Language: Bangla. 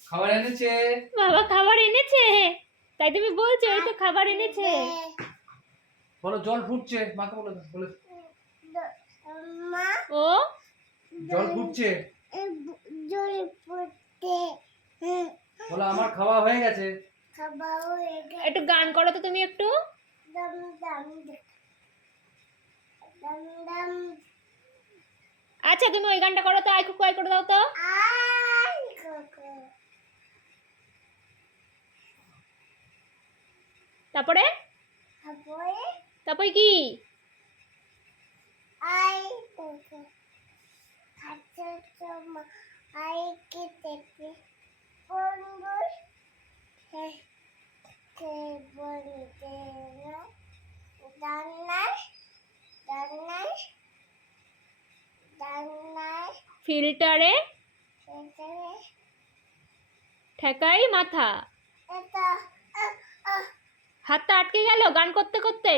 খাবার এনেছে বাবা, খাবার এনেছে। তাই তুমি বলছো এই তো খাবার এনেছে। বলো জল ফুটছে, মাকে বলো বলে ও জল ফুটছে, বলো আমার খাওয়া হয়ে গেছে। একটু গান করো তো তুমি একটু। আচ্ছা, তুমি ওই গানটা করো তো, আই কুকু আই করে দাও তো। তারপরে তারপরে কি? ফিল্টারে ঠেকাই মাথা। হাতটা আটকে গেল গান করতে করতে।